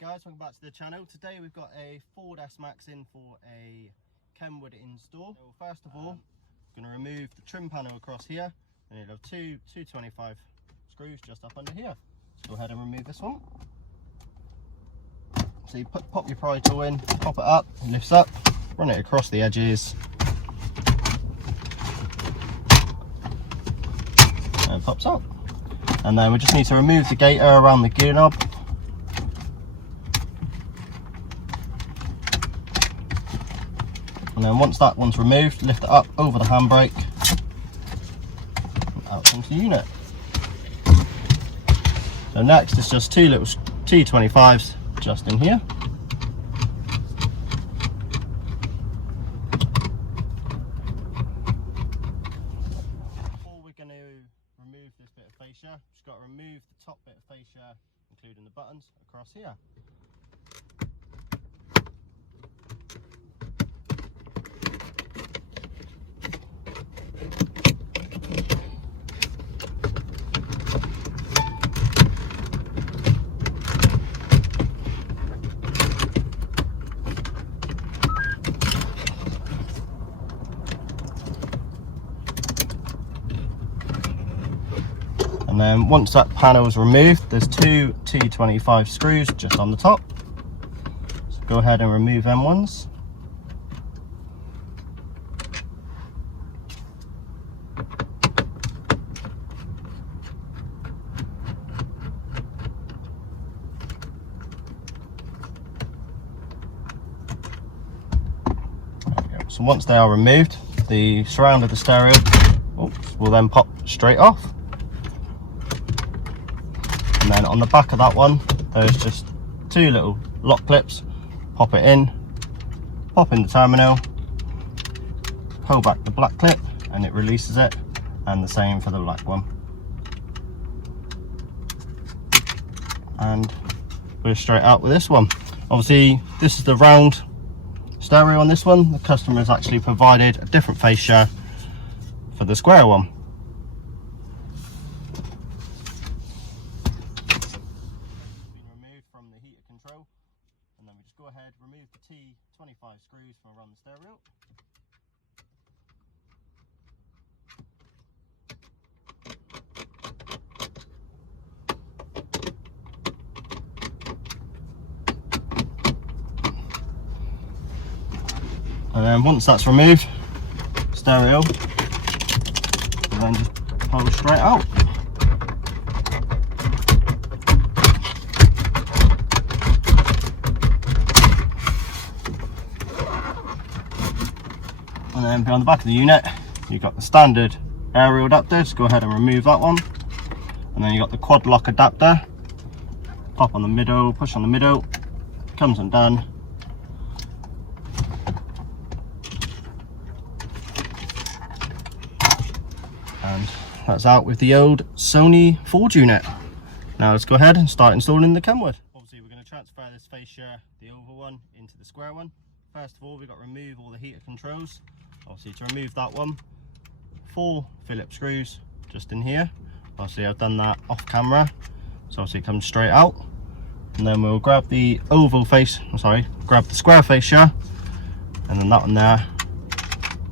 guys, welcome back to the channel. Today we've got a Ford S-Max in for a Kenwood install. So first of all, I'm going to remove the trim panel across here, and you'll have two 225 screws just up under here. So go ahead and remove this one. So you pop your pry tool in, pop it up, it lifts up, run it across the edges, and it pops up. And then we just need to remove the gaiter around the gear knob. And then once that one's removed, lift it up over the handbrake and out into the unit. So next is just two little T25s just in here. Before we're going to remove this bit of fascia, just got to remove the top bit of fascia, including the buttons, across here. And then once that panel is removed, there's two T25 screws just on the top. So go ahead and remove them ones. So once they are removed, the surround of the stereo will then pop straight off. And then on the back of that one, there's just two little lock clips. Pop it in, pop in the terminal, pull back the black clip and it releases it, and the same for the black one. And we're straight out with this one. Obviously this is the round stereo on this one. The customer has actually provided a different fascia for the square one. From the heater control, and then we just go ahead, remove the T25 screws from around the stereo. And then once that's removed, stereo will then just pull straight out. And then behind the back of the unit, you've got the standard aerial adapter. Just go ahead and remove that one. And then you've got the quad lock adapter. Pop on the middle, push on the middle, comes undone. And that's out with the old Sony Ford unit. Now let's go ahead and start installing the Kenwood. Obviously we're going to transfer this fascia, the oval one, into the square one. First of all, we've got to remove all the heater controls. Obviously to remove that one, 4 Phillips screws just in here. Obviously I've done that off camera, so obviously it comes straight out. And then we'll grab the grab the square fascia, and then that one there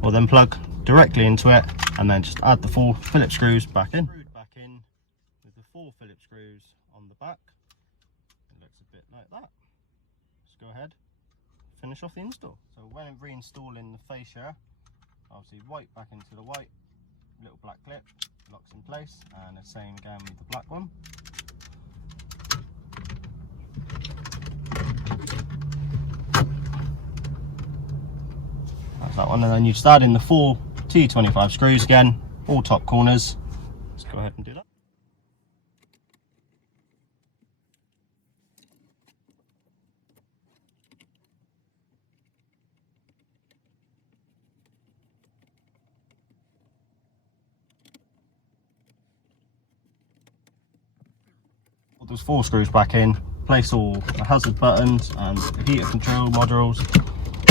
will then plug directly into it, and then just add the 4 Phillips screws back in. Back in with the 4 Phillips screws on the back. It looks a bit like that. Just go ahead, finish off the install. So when reinstalling the fascia, obviously white back into the white, little black clip locks in place, and the same again with the black one. That's that one, and then you just add in the 4 T25 screws again, all top corners. Let's go ahead and do that. Put those 4 screws back in, place all the hazard buttons and the heater control modules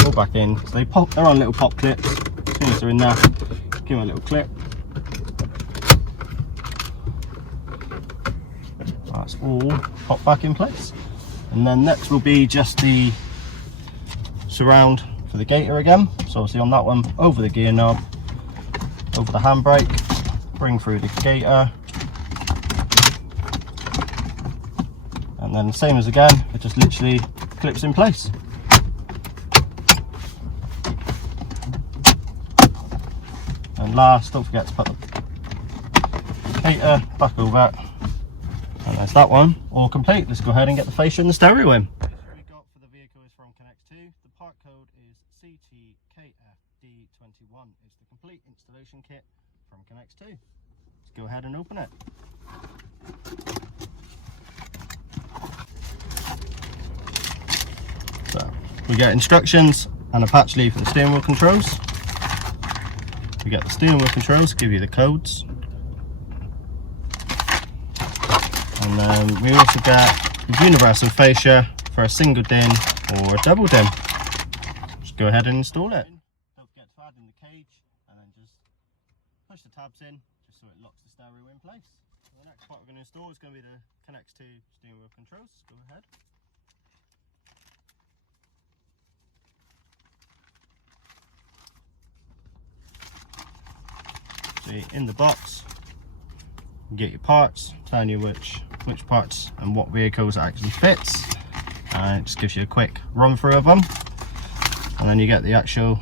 all back in. So they pop, they're on little pop clips. As soon as they're in there, give them a little clip. That's all popped back in place. And then next will be just the surround for the gator again. So obviously on that one, over the gear knob, over the handbrake, bring through the gator, and then same as again, it just literally clips in place. And last, don't forget to put the gator back over, and that's that one all complete. Let's go ahead and get the fascia and the stereo in. What we got for the vehicle is from Connect2. The part code is CTKFD21. It's the complete installation kit from Connect2. Let's go ahead and open it. So we get instructions and a patch lead for the steering wheel controls. We get the steering wheel controls, give you the codes. And then we also get universal fascia for a single DIN or a double DIN. Just go ahead and install it. Don't forget to add in the cage and then just push the tabs in just so it locks the stereo in place. So the next part we're going to install is going to be the Connect2 steering wheel controls. Go ahead. See, in the box you get your parts, telling you which parts and what vehicles it actually fits, and it just gives you a quick run through of them. And then you get the actual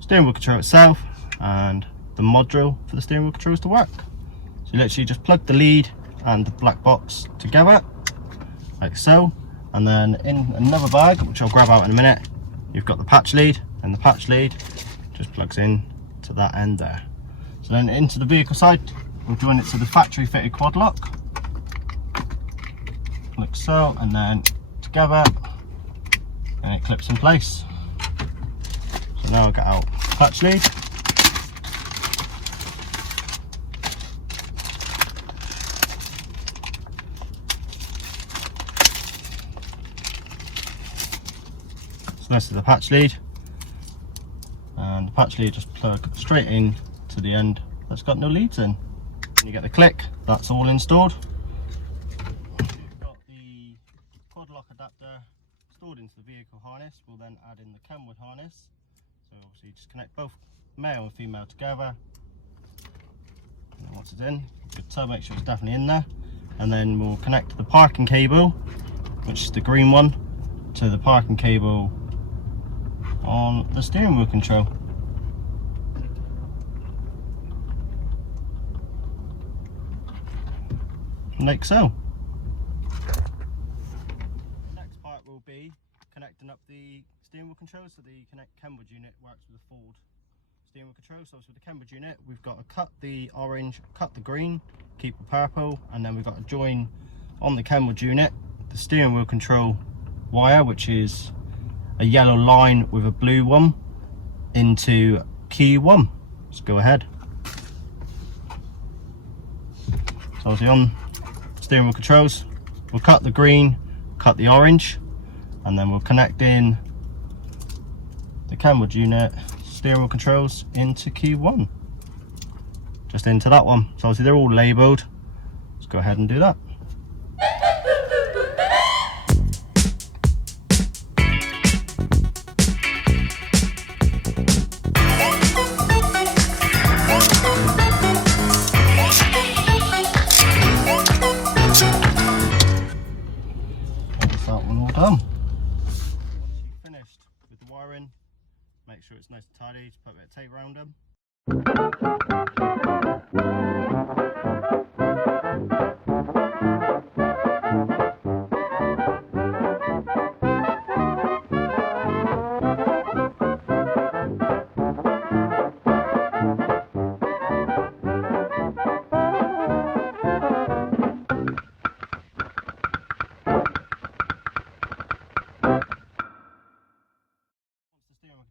steering wheel control itself and the module for the steering wheel controls to work. So you literally just plug the lead and the black box together like so, and then in another bag, which I'll grab out in a minute, you've got the patch lead, and the patch lead just plugs in to that end there. So then into the vehicle side, we'll join it to the factory fitted quad lock, like so, and then together, and it clips in place. So now I'll get out the patch lead. So this is the patch lead, and the patch lead just plug straight in to the end that's got no leads in. You get the click, that's all installed. We've got the quad lock adapter stored into the vehicle harness. We'll then add in the Kenwood harness. So obviously you just connect both male and female together. And then once it's in, good to make sure it's definitely in there. And then we'll connect the parking cable, which is the green one, to the parking cable on the steering wheel control. Like so. Next part will be connecting up the steering wheel controls. So the Kenwood unit works with the Ford steering wheel controls. So with the Kenwood unit, we've got to cut the orange, cut the green, keep the purple, and then we've got to join on the Kenwood unit the steering wheel control wire, which is a yellow line with a blue one, into key 1. Let's go ahead. So obviously on steering wheel controls, we'll cut the green, cut the orange, and then we'll connect in the Kenwood unit steering wheel controls into key 1, just into that one. So obviously they're all labelled. Let's go ahead and do that. Done. Once you've finished with the wiring, make sure it's nice and tidy, just put a bit of tape around them.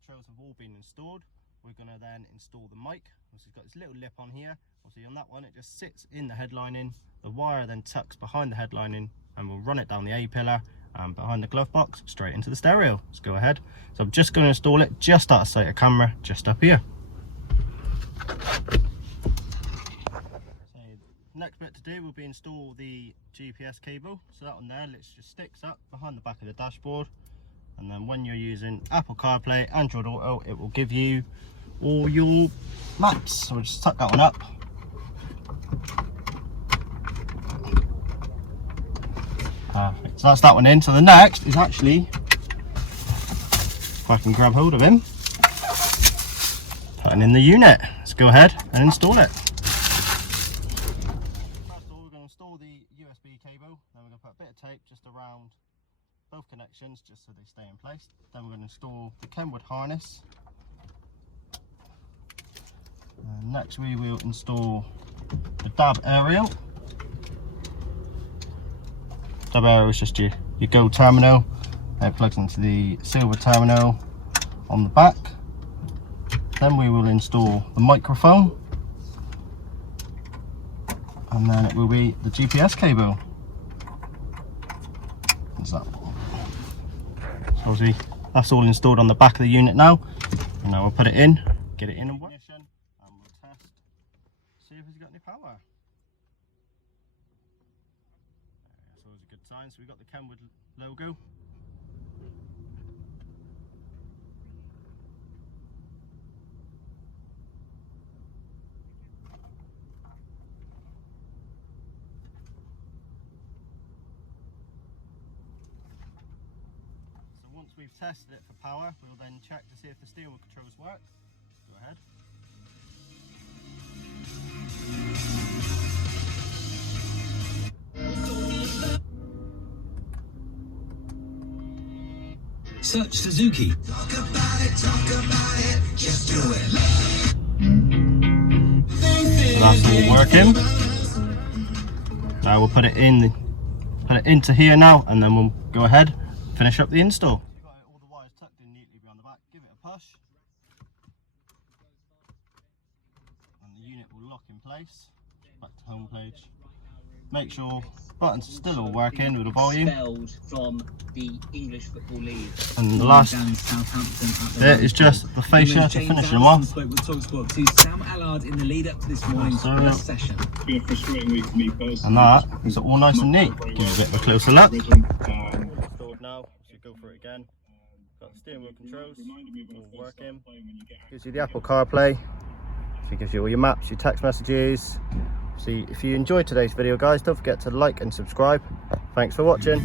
Controls have all been installed, we're going to then install the mic. It's got this little lip on here. Obviously on that one it just sits in the headlining, the wire then tucks behind the headlining, and we'll run it down the A pillar and behind the glove box straight into the stereo. Let's go ahead. So I'm just going to install it just out of sight of camera, just up here. So next bit to do will be install the GPS cable. So that one there literally just sticks up behind the back of the dashboard, and then when you're using Apple CarPlay, Android Auto, it will give you all your maps. So we'll just tuck that one up. Perfect. So that's that one in. So the next is actually, if I can grab hold of him, putting in the unit. Let's go ahead and install it. First of all, we're going to install the USB cable. Then we're going to put a bit of tape just around both connections, just so they stay in place. Then we're going to install the Kenwood harness. And next we will install the DAB aerial. DAB aerial is just your gold terminal. It plugs into the silver terminal on the back. Then we will install the microphone, and then it will be the GPS cable. What's that? So obviously that's all installed on the back of the unit now. And now we'll put it in, get it in and work, and we'll test, see if it's got any power. That's always a good sign. So we've got the Kenwood logo. Once we've tested it for power, we'll then check to see if the steering wheel controls work. Go ahead. Search Suzuki. Talk about it, just do it. So that's all working. Now we'll put it into here now, and then we'll go ahead and finish up the install. You've got all the wires tucked in neatly behind the back. Give it a push, and the unit will lock in place. Back to home page. Make sure buttons are still all working with the volume. Expelled from the English Football League. And the last bit is just the fascia to finish them off. Spoke with TalkSport to Sam Allard in the lead up to this morning's first session. It's been a frustrating week for me personally. And that is all nice and neat. Give you a bit of a closer look. Installed now, so go for it again. Got the steering wheel controls, all working. Gives you the Apple CarPlay, so it gives you all your maps, your text messages. So if you enjoyed today's video, guys, don't forget to like and subscribe. Thanks for watching.